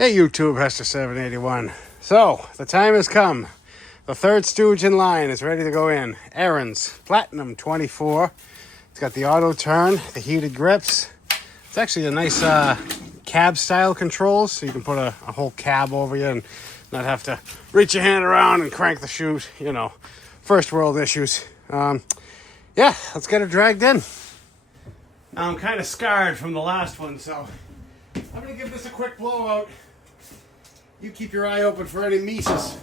Hey YouTube, Hester781. So, the time has come. The third stooge in line is ready to go in. Ariens, Platinum 24. It's got the auto turn, the heated grips. It's actually a nice cab style controls, so you can put a whole cab over you and not have to reach your hand around and crank the chute. You know, first world issues. Yeah, let's get it dragged in. I'm kind of scarred from the last one, so I'm going to give this a quick blowout. You keep your eye open for any Mises.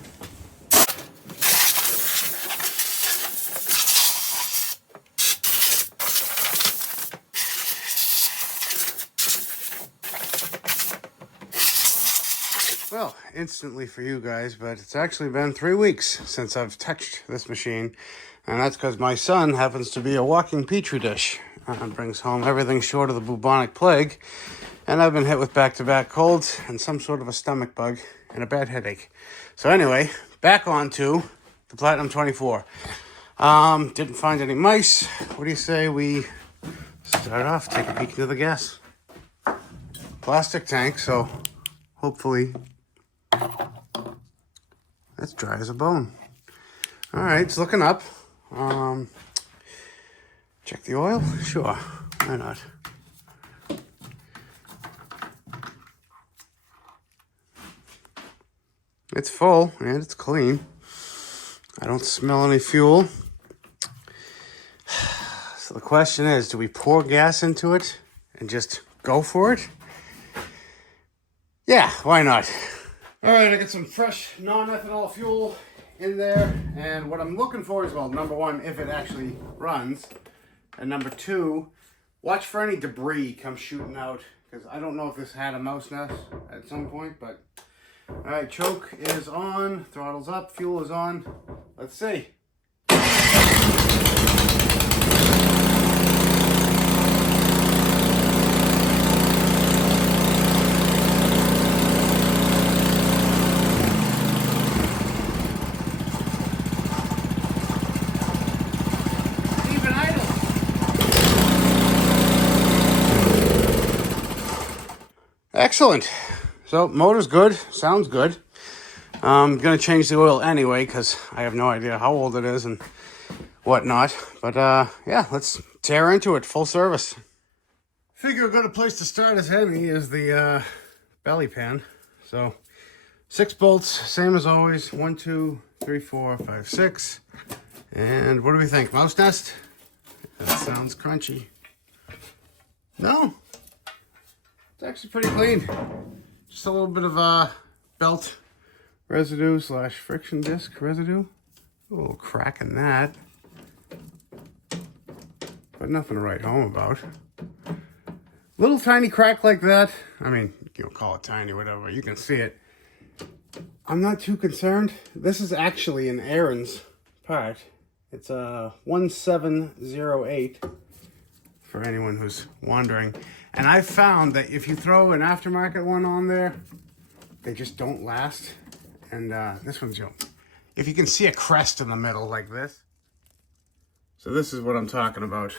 Well, instantly for you guys, but it's actually been 3 weeks since I've touched this machine. And that's because my son happens to be a walking petri dish. And brings home everything short of the bubonic plague. And I've been hit with back-to-back colds and some sort of a stomach bug and a bad headache. So anyway, back on to the Platinum 24. Didn't find any mice. What do you say we start off, take a peek into the gas? Plastic tank, so hopefully that's dry as a bone. All right, it's looking up. Check the oil? Sure, why not? It's full and it's clean. I don't smell any fuel. So the question is, do we pour gas into it and just go for it? Yeah, why not? All right, I got some fresh non-ethanol fuel in there. And what I'm looking for is, well, number one, if it actually runs. And number two, watch for any debris come shooting out. Because I don't know if this had a mouse nest at some point, but... All right, choke is on, throttle's up, fuel is on. Let's see. Even idle. Excellent. So, motor's good, sounds good. I'm going to change the oil anyway because I have no idea how old it is and whatnot. But, yeah, let's tear into it, full service. Figure a good place to start as heavy is the belly pan. So, 6 bolts, same as always. 1, 2, 3, 4, 5, 6. And what do we think? Mouse nest? That sounds crunchy. No, it's actually pretty clean. Just a little bit of belt residue / friction disc residue. A little crack in that. But nothing to write home about. Little tiny crack like that. I mean, you know, call it tiny, whatever. You can see it. I'm not too concerned. This is actually an Ariens part. It's a 1708 for anyone who's wondering. And I've found that if you throw an aftermarket one on there, they just don't last. And this one's, you know, if you can see a crest in the middle like this. So this is what I'm talking about.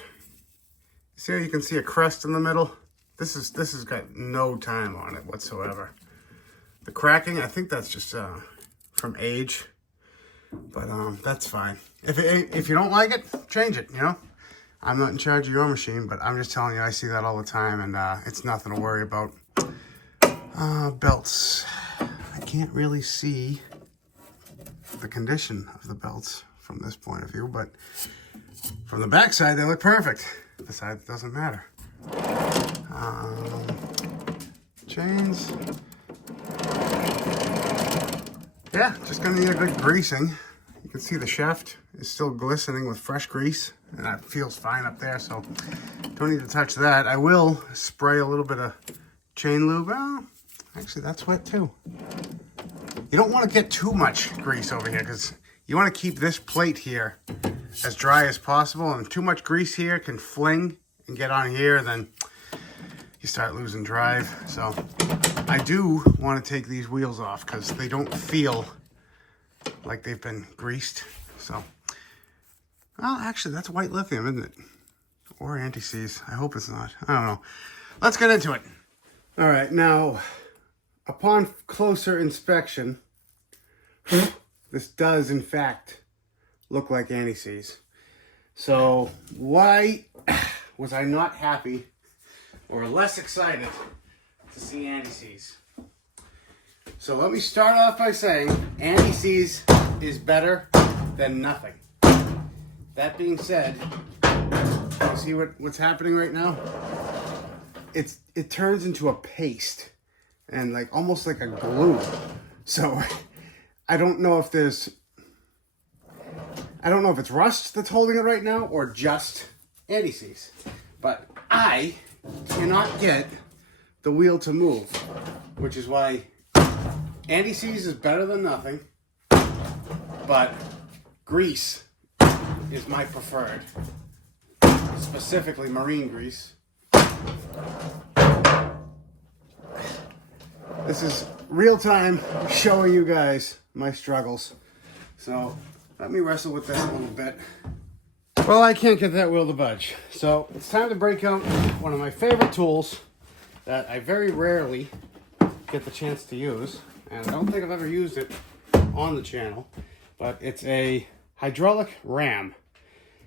See how you can see a crest in the middle? This has got no time on it whatsoever. The cracking, I think that's just from age. But that's fine. If you don't like it, change it, you know? I'm not in charge of your machine, but I'm just telling you, I see that all the time, and it's nothing to worry about. Belts. I can't really see the condition of the belts from this point of view, but from the back side, they look perfect. The side doesn't matter. Chains. Yeah, just gonna need a good greasing. You can see the shaft is still glistening with fresh grease, and that feels fine up there, so don't need to touch that. I will spray a little bit of chain lube. Oh, actually, that's wet too. You don't want to get too much grease over here because you want to keep this plate here as dry as possible, and too much grease here can fling and get on here, then you start losing drive. So I do want to take these wheels off because they don't feel like they've been greased. So, well, actually, that's white lithium, isn't it? Or anti-seize. I hope it's not. I don't know. Let's get into it. All right, now upon closer inspection, this does in fact look like anti-seize. So why was I not happy or less excited to see anti-seize? So let me start off by saying anti-seize is better than nothing. That being said, you see what's happening right now? It turns into a paste and like almost like a glue. So I don't know if it's rust that's holding it right now or just anti-seize. But I cannot get the wheel to move, which is why anti-seize is better than nothing, but grease is my preferred, specifically marine grease. This is real time showing you guys my struggles. So let me wrestle with this a little bit. Well, I can't get that wheel to budge. So it's time to break out one of my favorite tools that I very rarely get the chance to use. And I don't think I've ever used it on the channel, but it's a hydraulic ram.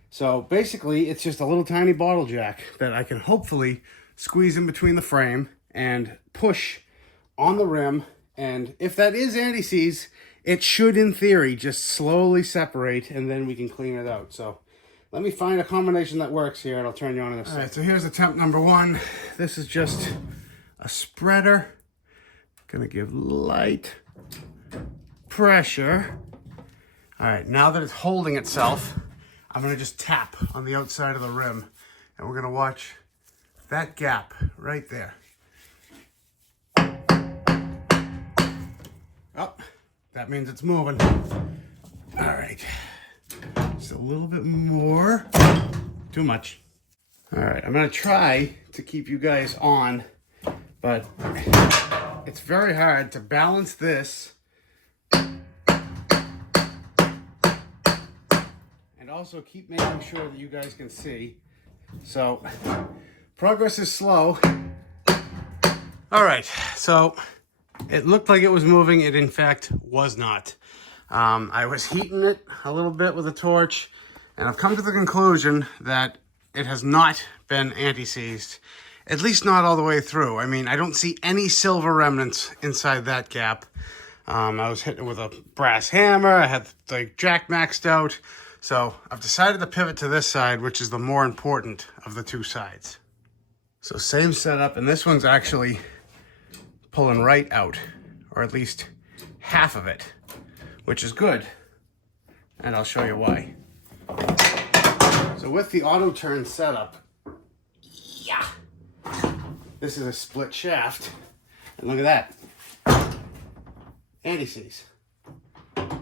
So basically it's just a little tiny bottle jack that I can hopefully squeeze in between the frame and push on the rim. And if that is anti-seize, it should in theory just slowly separate and then we can clean it out. So let me find a combination that works here and I'll turn you on in a second. All right, so here's attempt number one. This is just a spreader. Gonna give light pressure. All right, now that it's holding itself, I'm gonna just tap on the outside of the rim and we're gonna watch that gap right there. Oh, that means it's moving. All right, just a little bit more. Too much. All right, I'm gonna try to keep you guys on, but it's very hard to balance this and also keep making sure that you guys can see. So progress is slow. All right, so it looked like it was moving. It in fact was not. I was heating it a little bit with a torch and I've come to the conclusion that it has not been anti-seized. At least not all the way through. I mean, I don't see any silver remnants inside that gap. I was hitting it with a brass hammer. I had the jack maxed out. So I've decided to pivot to this side, which is the more important of the two sides. So same setup, and this one's actually pulling right out, or at least half of it, which is good. And I'll show you why. So with the auto turn setup, yeah, this is a split shaft, and look at that, anti-seize.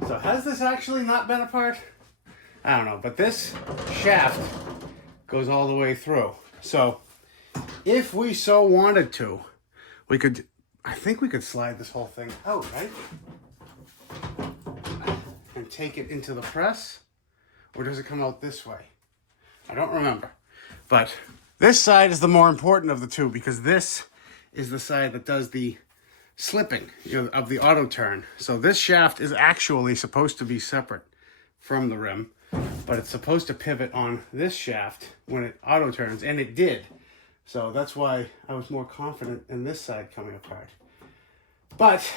So has this actually not been apart? I don't know, but this shaft goes all the way through. So if we so wanted to, we could, I think we could slide this whole thing out, right? And take it into the press, or does it come out this way? I don't remember, but this side is the more important of the two because this is the side that does the slipping, of the auto turn. So this shaft is actually supposed to be separate from the rim, but it's supposed to pivot on this shaft when it auto turns, and it did. So that's why I was more confident in this side coming apart. But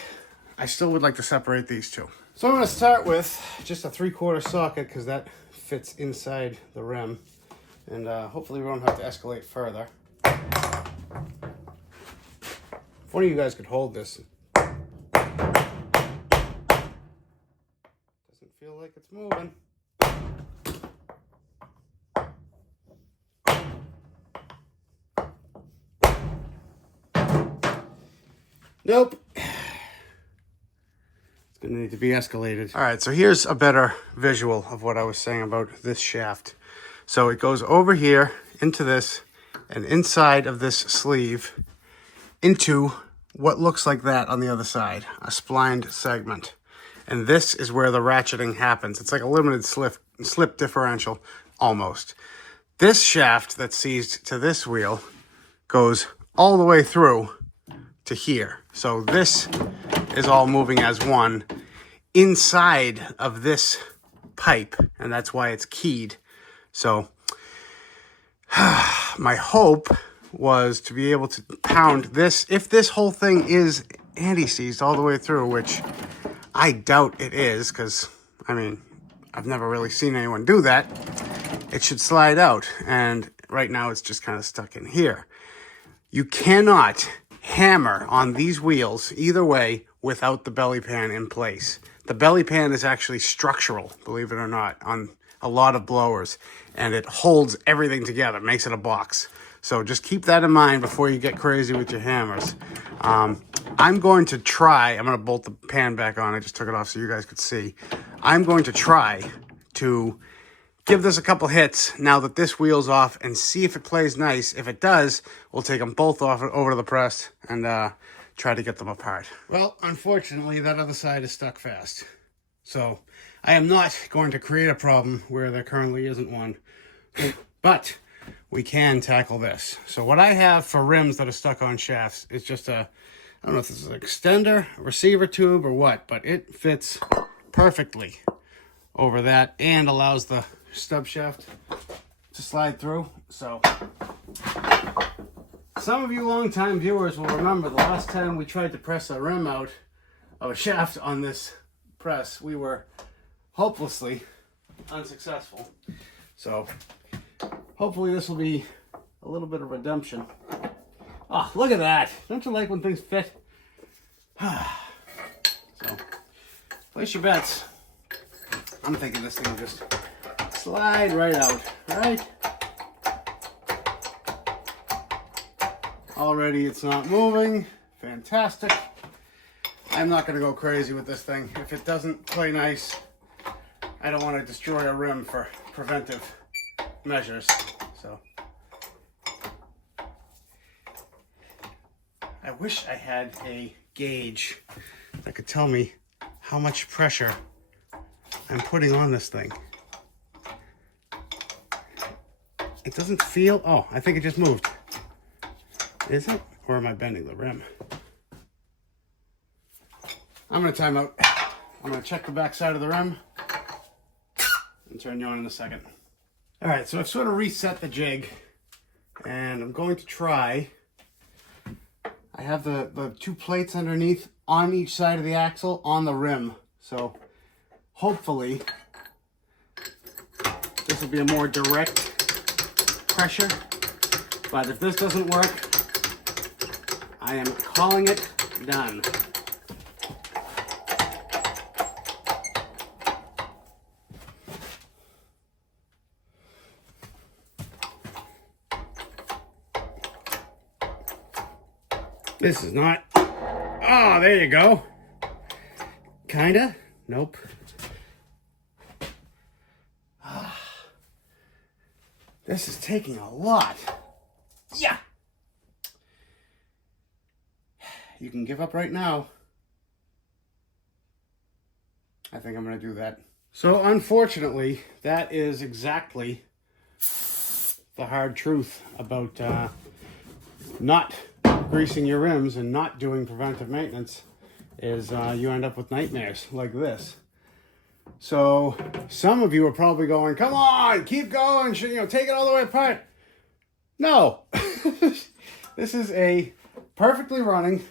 I still would like to separate these two. So I'm going to start with just a 3/4 socket because that fits inside the rim. And hopefully we won't have to escalate further. If one of you guys could hold this. Doesn't feel like it's moving. Nope. It's gonna need to be escalated. All right, so here's a better visual of what I was saying about this shaft. So it goes over here into this and inside of this sleeve into what looks like that on the other side, a splined segment. And this is where the ratcheting happens. It's like a limited slip differential, almost. This shaft that's seized to this wheel goes all the way through to here. So this is all moving as one inside of this pipe, and that's why it's keyed. So my hope was to be able to pound this. If this whole thing is anti-seized all the way through, which I doubt it is, because, I mean, I've never really seen anyone do that, it should slide out. And right now it's just kind of stuck in here. You cannot hammer on these wheels either way without the belly pan in place. The belly pan is actually structural, believe it or not, on a lot of blowers, and it holds everything together, makes it a box. So just keep that in mind before you get crazy with your hammers. I'm going to bolt the pan back on. I just took it off so you guys could see. I'm going to try to give this a couple hits now that this wheel's off and see if it plays nice. If it does, we'll take them both off over to the press and try to get them apart. Well, unfortunately, that other side is stuck fast. So I am not going to create a problem where there currently isn't one, but we can tackle this. So what I have for rims that are stuck on shafts is just I don't know if this is an extender, a receiver tube, or what, but it fits perfectly over that and allows the stub shaft to slide through. So some of you longtime viewers will remember the last time we tried to press a rim out of a shaft on this press, we were hopelessly unsuccessful. So hopefully this will be a little bit of redemption. Oh, look at that. Don't you like when things fit? So, place your bets. I'm thinking this thing will just slide right out, right? Already it's not moving. Fantastic. I'm not going to go crazy with this thing. If it doesn't play nice, I don't want to destroy a rim for preventive measures. So I wish I had a gauge that could tell me how much pressure I'm putting on this thing. It doesn't feel, oh, I think it just moved. Is it? Or am I bending the rim? I'm going to time out. I'm going to check the back side of the rim and turn you on in a second. All right, so I've sort of reset the jig, and I'm going to try. I have the two plates underneath on each side of the axle on the rim. So hopefully this will be a more direct pressure. But if this doesn't work, I am calling it done. This is not, oh, there you go. Kinda, nope. This is taking a lot. Yeah. You can give up right now. I think I'm going to do that. So unfortunately, that is exactly the hard truth about not greasing your rims and not doing preventive maintenance is you end up with nightmares like this. So some of you are probably going, come on, keep going, take it all the way apart. No. This is a perfectly running,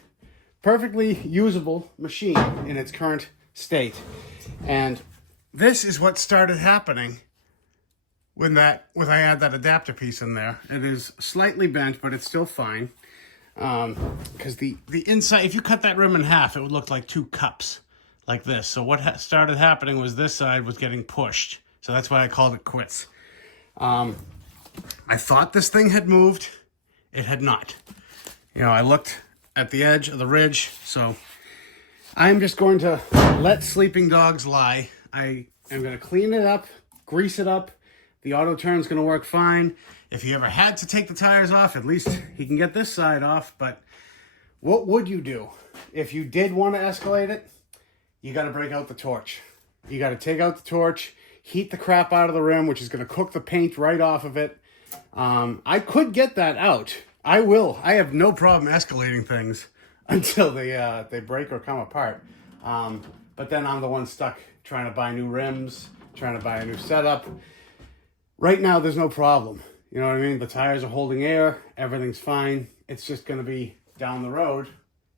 perfectly usable machine in its current state. And this is what started happening when I had that adapter piece in there. It is slightly bent, but it's still fine. Because the inside, if you cut that rim in half, it would look like two cups like this. So what started happening was this side was getting pushed. So that's why I called it quits. I thought this thing had moved. It had not. I looked at the edge of the ridge. So I'm just going to let sleeping dogs lie. I am going to clean it up, grease it up. The auto turn's going to work fine. If you ever had to take the tires off, at least he can get this side off. But what would you do if you did want to escalate it? You got to break out the torch. You got to take out the torch, heat the crap out of the rim, which is going to cook the paint right off of it. I could get that out. I will. I have no problem escalating things. until they break or come apart. But then I'm the one stuck trying to buy new rims, trying to buy a new setup. Right now, there's no problem. You know what I mean? The tires are holding air. Everything's fine. It's just going to be down the road.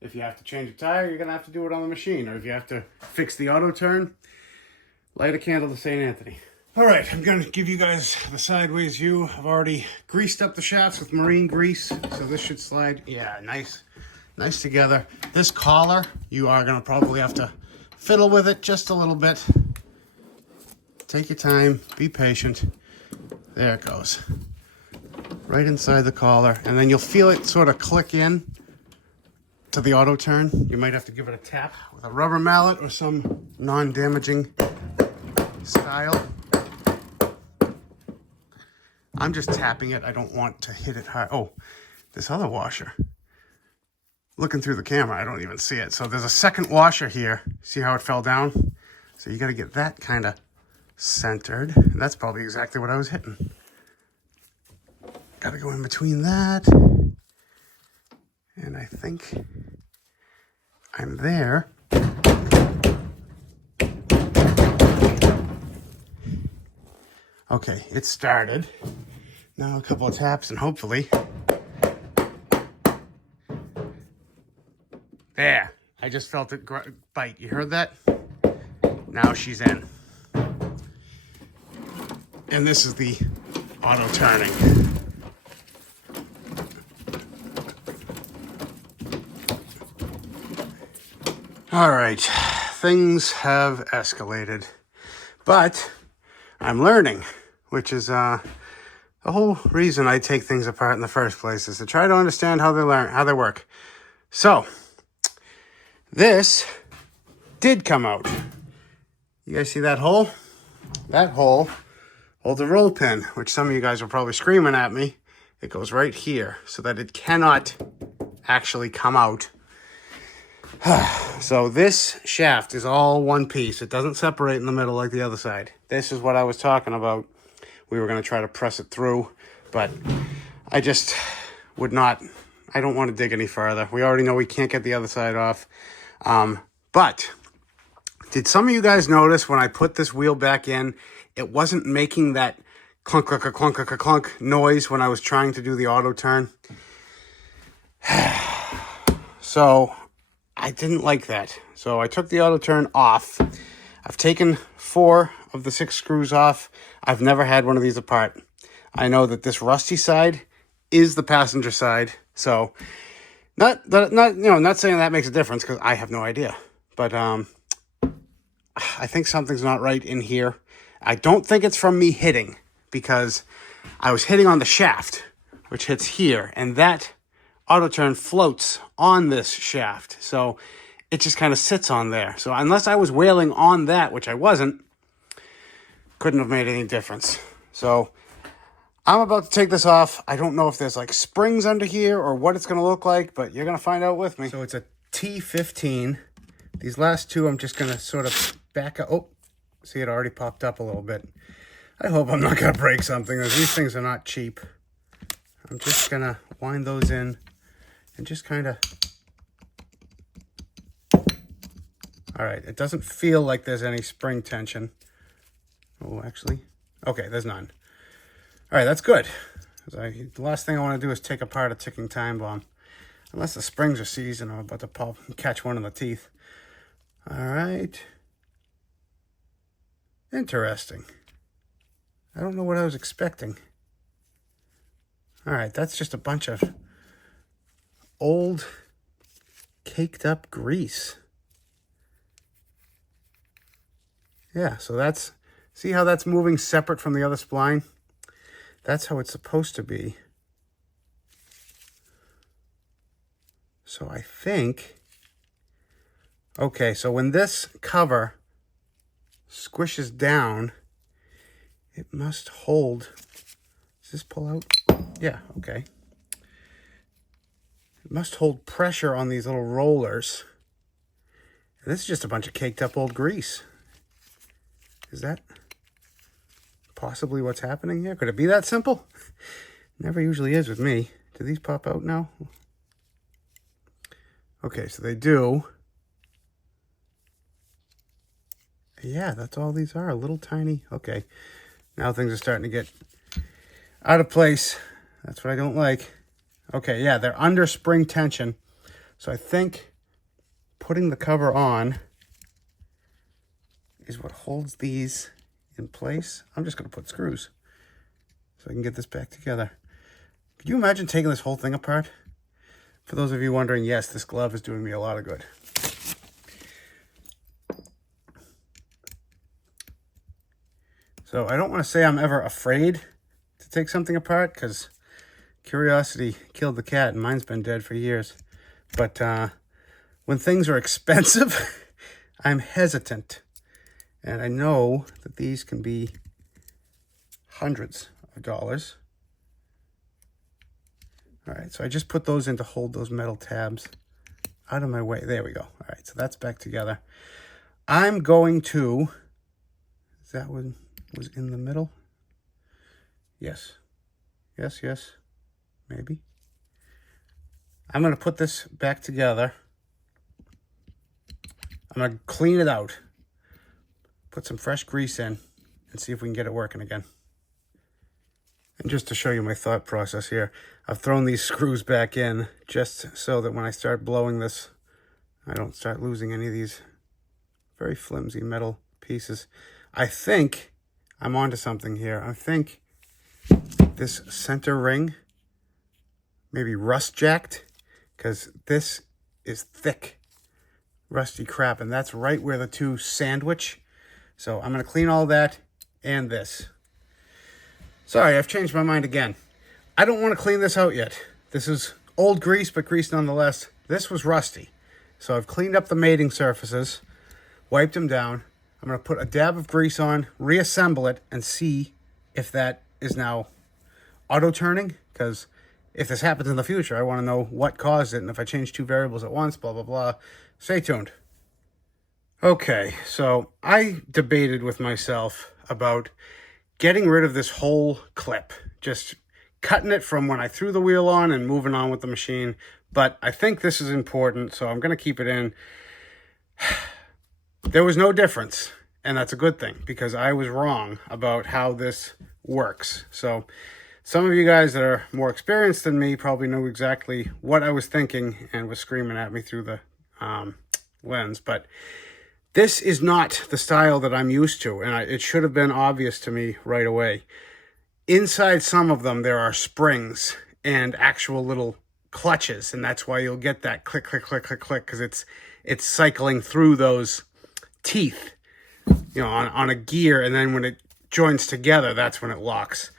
If you have to change a tire, you're going to have to do it on the machine. Or if you have to fix the auto turn, light a candle to St. Anthony. All right, I'm going to give you guys the sideways view. I've already greased up the shafts with marine grease, so this should slide. Yeah, nice together. This collar, you are going to probably have to fiddle with it just a little bit. Take your time, be patient. There it goes. Right inside the collar, and then you'll feel it sort of click in to the auto turn. You might have to give it a tap with a rubber mallet or some non-damaging style. I'm just tapping it. I don't want to hit it hard. Oh, this other washer. Looking through the camera, I don't even see it. So there's a second washer here. See how it fell down? So you got to get that kind of centered. And that's probably exactly what I was hitting. Got to go in between that. And I think I'm there. Okay, it started. Now a couple of taps and hopefully. There. I just felt it bite. You heard that? Now she's in. And this is the auto turning. All right, things have escalated, but I'm learning, which is the whole reason I take things apart in the first place, is to try to understand how they work. So this did come out. You guys see that hole? That hole holds a roll pin, which some of you guys are probably screaming at me. It goes right here so that it cannot actually come out. So this shaft is all one piece. It doesn't separate in the middle like the other side. This is what I was talking about. We were going to try to press it through, but I just would not. I don't want to dig any further. We already know we can't get the other side off. But did some of you guys notice when I put this wheel back in, it wasn't making that clunk, clunk, clunk, clunk, clunk noise when I was trying to do the auto turn? So I didn't like that. So I took the auto turn off. I've taken 4 of the 6 screws off. I've never had one of these apart. I know that this rusty side is the passenger side. So not saying that makes a difference, because I have no idea. But I think something's not right in here. I don't think it's from me hitting, because I was hitting on the shaft, which hits here, and that auto turn floats on this shaft. So it just kind of sits on there. So unless I was wailing on that, which I wasn't, couldn't have made any difference. So I'm about to take this off. I don't know if there's like springs under here or what it's going to look like, but you're going to find out with me. So it's a T15. These last 2, I'm just going to sort of back up. Oh, see, it already popped up a little bit. I hope I'm not going to break something. These things are not cheap. I'm just going to wind those in and just kind of. All right, it doesn't feel like there's any spring tension. Oh, actually, okay, there's none. All right, that's good. The last thing I want to do is take apart a ticking time bomb. Unless the springs are seized and I'm about to pop and catch one in the teeth. All right. Interesting. I don't know what I was expecting. All right, that's just a bunch of old caked up grease. Yeah, so that's, see how that's moving separate from the other spline? That's how it's supposed to be. So I think, okay, so when this cover squishes down, it must hold. Does this pull out? Yeah, okay. It must hold pressure on these little rollers. And this is just a bunch of caked up old grease. Is that possibly what's happening here? Could it be that simple? Never usually is with me. Do these pop out now? Okay, so they do. Yeah, that's all these are. A little tiny. Okay, now things are starting to get out of place. That's what I don't like. Okay, yeah, they're under spring tension. So I think putting the cover on is what holds these in place. I'm just going to put screws so I can get this back together. Could you imagine taking this whole thing apart? For those of you wondering, yes, this glove is doing me a lot of good. So I don't want to say I'm ever afraid to take something apart, because curiosity killed the cat and mine's been dead for years. But when things are expensive, I'm hesitant. And I know that these can be hundreds of dollars. All right, so I just put those in to hold those metal tabs out of my way. There we go. All right, so that's back together. I'm going to, is that one was in the middle? Yes. Yes, yes, maybe. I'm going to put this back together. I'm going to clean it out. Put some fresh grease in and see if we can get it working again. And just to show you my thought process here, I've thrown these screws back in just so that when I start blowing this, I don't start losing any of these very flimsy metal pieces. I think I'm onto something here. I think this center ring maybe rust jacked, because this is thick, rusty crap, and that's right where the two sandwich. So I'm going to clean all that and this. Sorry, I've changed my mind again. I don't want to clean this out yet. This is old grease, but grease nonetheless. This was rusty. So I've cleaned up the mating surfaces, wiped them down. I'm going to put a dab of grease on, reassemble it, and see if that is now auto-turning. Because if this happens in the future, I want to know what caused it. And if I change two variables at once, blah, blah, blah. Stay tuned. Okay, so I debated with myself about getting rid of this whole clip, just cutting it from when I threw the wheel on and moving on with the machine. But I think this is important, so I'm going to keep it in. There was no difference, and that's a good thing, because I was wrong about how this works. So some of you guys that are more experienced than me probably know exactly what I was thinking and was screaming at me through the lens. But this is not the style that I'm used to, and it should have been obvious to me right away. Inside some of them, there are springs and actual little clutches, and that's why you'll get that click, click, click, click, click, because it's cycling through those teeth, you know, on a gear, and then when it joins together, that's when it locks.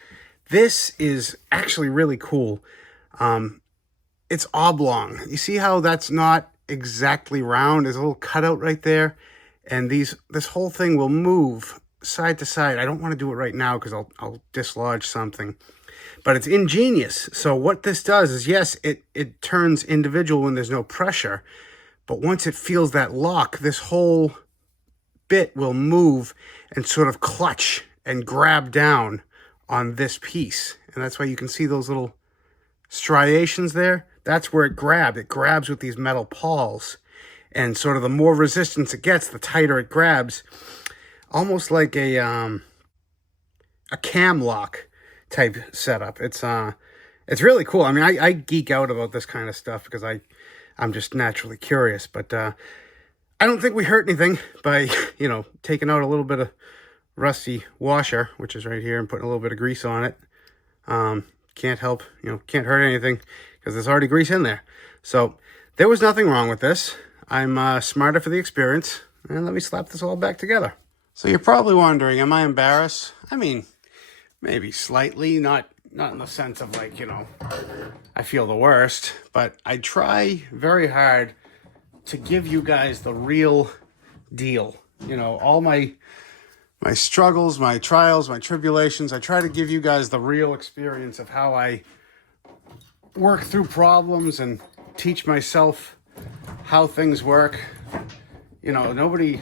This is actually really cool. It's oblong. You see how that's not exactly round? There's a little cutout right there. And this whole thing will move side to side. I don't want to do it right now because I'll dislodge something. But it's ingenious. So what this does is, yes, it turns individual when there's no pressure. But once it feels that lock, this whole bit will move and sort of clutch and grab down on this piece. And that's why you can see those little striations there. That's where it grabbed. It grabs with these metal pawls. And sort of the more resistance it gets, the tighter it grabs. Almost like a cam lock type setup. It's really cool. I mean, I geek out about this kind of stuff because I'm just naturally curious. But I don't think we hurt anything by, you know, taking out a little bit of rusty washer, which is right here, and putting a little bit of grease on it. Can't help, you know, can't hurt anything because there's already grease in there. So there was nothing wrong with this. I'm smarter for the experience, and let me slap this all back together. So you're probably wondering, am I embarrassed? I mean, maybe slightly, not in the sense of like, you know, I feel the worst, but I try very hard to give you guys the real deal. You know, all my struggles, my trials, my tribulations, I try to give you guys the real experience of how I work through problems and teach myself how things work. You know, nobody's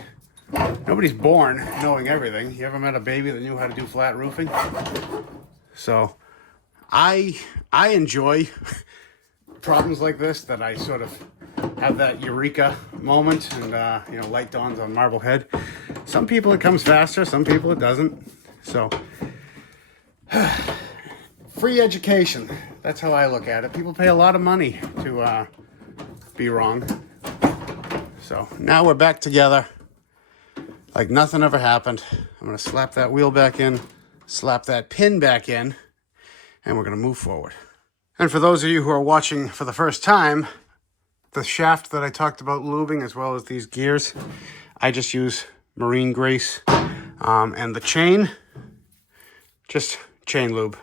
born knowing everything. You ever met a baby that knew how to do flat roofing? So I enjoy problems like this that I sort of have that eureka moment and, you know, light dawns on Marblehead. Some people it comes faster, some people it doesn't. So, free education. That's how I look at it. People pay a lot of money to be wrong. So, now we're back together like nothing ever happened. I'm going to slap that wheel back in, slap that pin back in, and we're going to move forward. And for those of you who are watching for the first time, the shaft that I talked about lubing, as well as these gears, I just use marine grease. And the chain, just chain lube.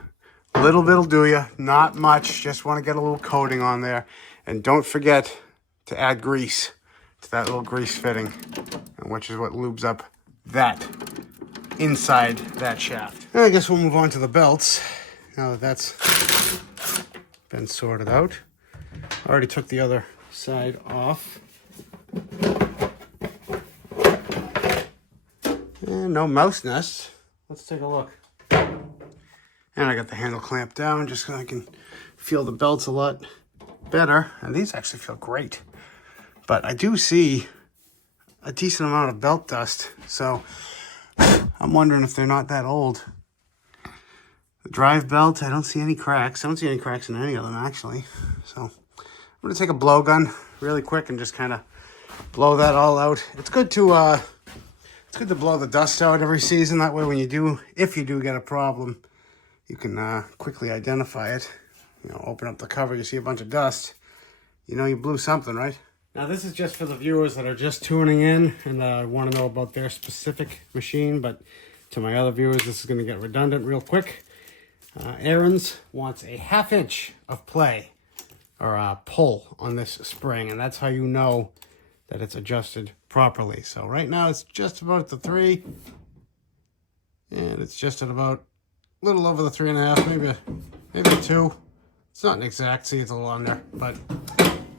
A little bit'll do you, not much. Just want to get a little coating on there. And don't forget to add grease to that little grease fitting, which is what lubes up that inside that shaft. And I guess we'll move on to the belts now that that's been sorted out. I already took the other side off. And no mouse nests. Let's take a look. And I got the handle clamped down just so I can feel the belts a lot better. And these actually feel great. But I do see a decent amount of belt dust. So I'm wondering if they're not that old. The drive belt, I don't see any cracks. I don't see any cracks in any of them, actually. So I'm going to take a blowgun really quick and just kind of blow that all out. It's good to blow the dust out every season. That way when you do, if you do get a problem, you can quickly identify it. You know, open up the cover, you see a bunch of dust. You know you blew something, right? Now this is just for the viewers that are just tuning in and want to know about their specific machine. But to my other viewers, this is going to get redundant real quick. Ariens wants a 1/2 inch of play or pull on this spring. And that's how you know that it's adjusted properly. So right now it's just about at the 3. And it's just at about a little over the 3.5, maybe a 2. It's not an exact, see it's a little under, but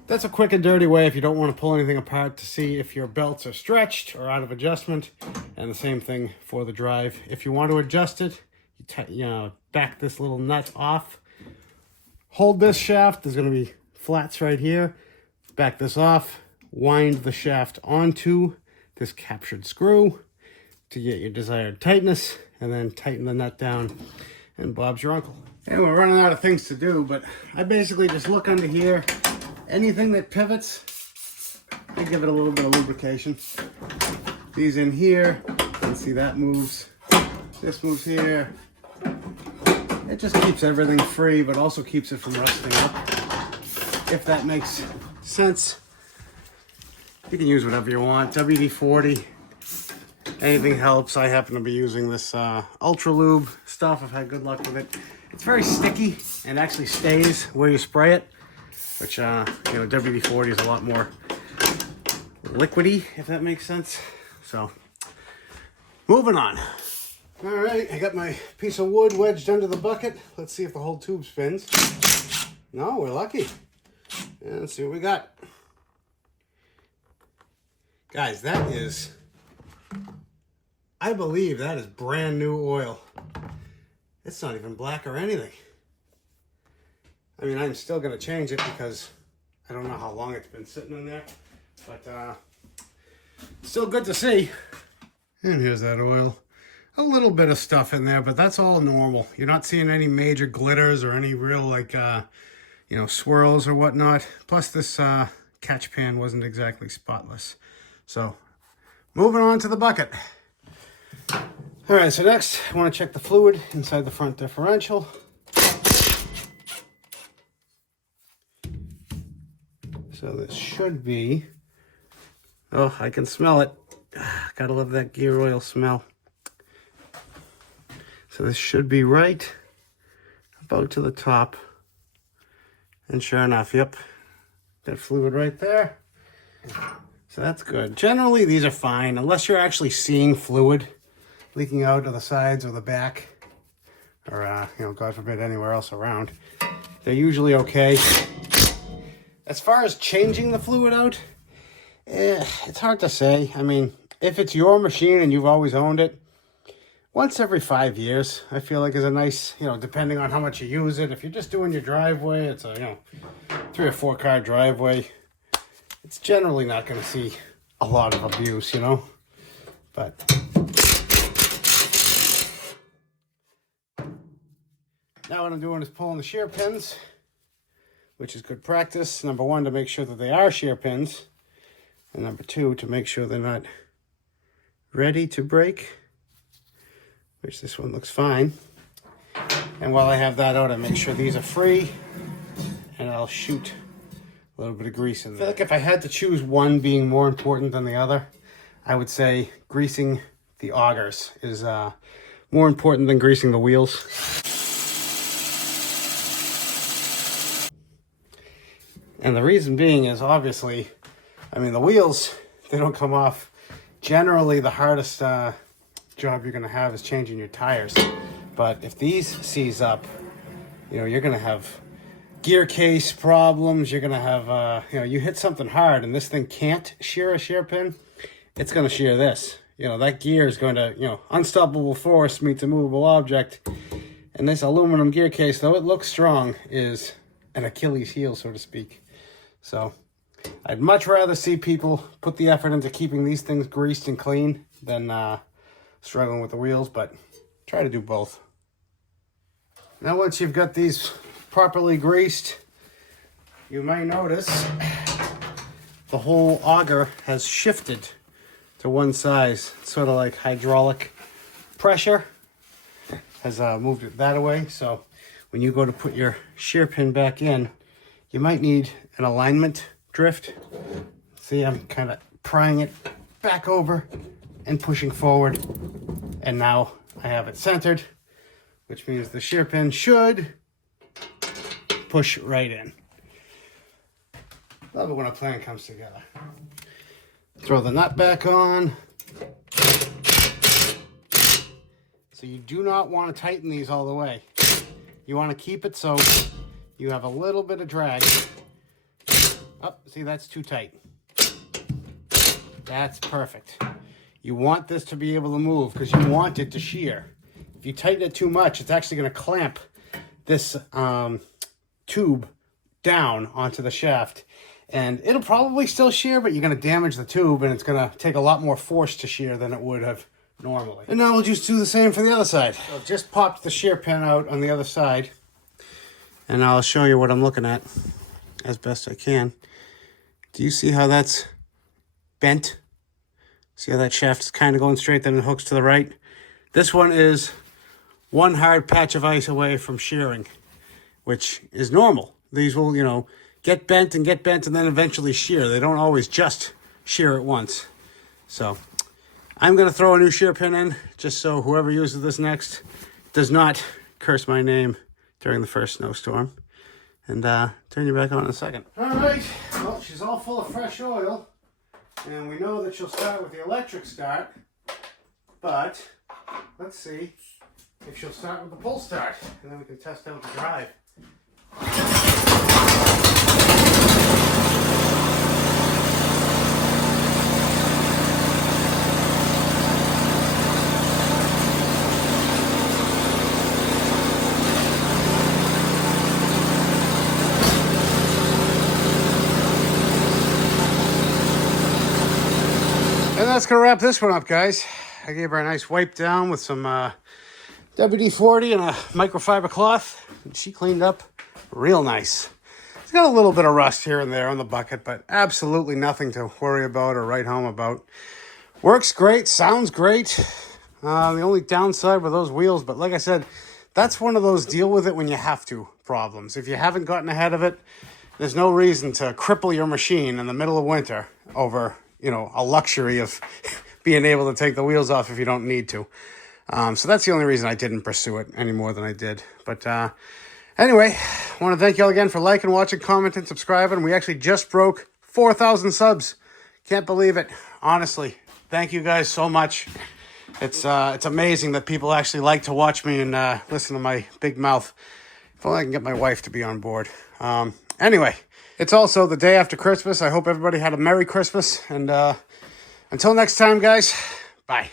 that's a quick and dirty way if you don't want to pull anything apart to see if your belts are stretched or out of adjustment. And the same thing for the drive. If you want to adjust it, you back this little nut off. Hold this shaft, there's going to be flats right here. Back this off, wind the shaft onto this captured screw to get your desired tightness, and then tighten the nut down, and Bob's your uncle. And we're running out of things to do, but I basically just look under here. Anything that pivots, I give it a little bit of lubrication. These in here, you can see that moves. This moves here. It just keeps everything free, but also keeps it from rusting up. If that makes sense. You can use whatever you want. WD-40, anything helps. I happen to be using this Ultra Lube stuff. I've had good luck with it. It's very sticky and actually stays where you spray it, which, you know, WD-40 is a lot more liquidy, if that makes sense. So, moving on. All right, I got my piece of wood wedged under the bucket. Let's see if the whole tube spins. No, we're lucky. And let's see what we got. Guys, that is, I believe that is brand new oil. It's not even black or anything. I mean, I'm still going to change it because I don't know how long it's been sitting in there. But still good to see. And here's that oil. A little bit of stuff in there, but that's all normal. You're not seeing any major glitters or any real, like, you know, swirls or whatnot. Plus, this catch pan wasn't exactly spotless. So, moving on to the bucket. All right, so next, I want to check the fluid inside the front differential. So this should be, oh, I can smell it. Gotta love that gear oil smell. So this should be right about to the top. And sure enough, yep, that fluid right there. So that's good. Generally, these are fine, unless you're actually seeing fluid leaking out of the sides or the back, or, you know, God forbid, anywhere else around. They're usually okay. As far as changing the fluid out, it's hard to say. I mean, if it's your machine and you've always owned it, once every 5 years, I feel like is a nice, you know, depending on how much you use it. If you're just doing your driveway, it's a, you know, 3 or 4 car driveway, it's generally not going to see a lot of abuse, you know. But now what I'm doing is pulling the shear pins, which is good practice. Number one, to make sure that they are shear pins. And number two, to make sure they're not ready to break, which this one looks fine. And while I have that out, I make sure these are free, and I'll shoot a little bit of grease in there. I feel like if I had to choose one being more important than the other, I would say greasing the augers is more important than greasing the wheels. And the reason being is obviously, I mean, the wheels, they don't come off. Generally, the hardest job you're going to have is changing your tires. But if these seize up, you know, you're going to have gear case problems. You're going to have, you know, you hit something hard and this thing can't shear a shear pin, it's going to shear this. You know, that gear is going to, you know, unstoppable force meets a movable object. And this aluminum gear case, though it looks strong, is an Achilles heel, so to speak. So I'd much rather see people put the effort into keeping these things greased and clean than struggling with the wheels, but try to do both. Now once you've got these properly greased, you may notice the whole auger has shifted to one side. It's sort of like hydraulic pressure has moved it that way. So when you go to put your shear pin back in, you might need an alignment drift. See, I'm kind of prying it back over and pushing forward. And now I have it centered, which means the shear pin should push right in. Love it when a plan comes together. Throw the nut back on. So you do not want to tighten these all the way. You want to keep it so you have a little bit of drag. Oh, see, that's too tight. That's perfect. You want this to be able to move because you want it to shear. If you tighten it too much, it's actually going to clamp this tube down onto the shaft. And it'll probably still shear, but you're going to damage the tube, and it's going to take a lot more force to shear than it would have normally. And now we'll just do the same for the other side. So I've just popped the shear pin out on the other side, and I'll show you what I'm looking at as best I can. Do you see how that's bent? See how that shaft is kind of going straight, then it hooks to the right? This one is one hard patch of ice away from shearing, which is normal. These will, you know, get bent and then eventually shear. They don't always just shear at once. So I'm going to throw a new shear pin in just so whoever uses this next does not curse my name during the first snowstorm. And turn you back on in a second. All right, well, she's all full of fresh oil. And we know that she'll start with the electric start. But let's see if she'll start with the pull start. And then we can test out the drive. And that's going to wrap this one up, guys. I gave her a nice wipe down with some WD-40 and a microfiber cloth. And she cleaned up real nice. It's got a little bit of rust here and there on the bucket, but absolutely nothing to worry about or write home about. Works great, sounds great. The only downside were those wheels, but like I said, that's one of those deal with it when you have to problems. If you haven't gotten ahead of it, there's no reason to cripple your machine in the middle of winter over, you know, a luxury of being able to take the wheels off if you don't need to. So that's the only reason I didn't pursue it any more than I did. But anyway, I want to thank you all again for liking, watching, commenting, subscribing. We actually just broke 4,000 subs. Can't believe it. Honestly, thank you guys so much. It's amazing that people actually like to watch me and listen to my big mouth. If only I can get my wife to be on board. Anyway, it's also the day after Christmas. I hope everybody had a Merry Christmas. And until next time, guys, bye.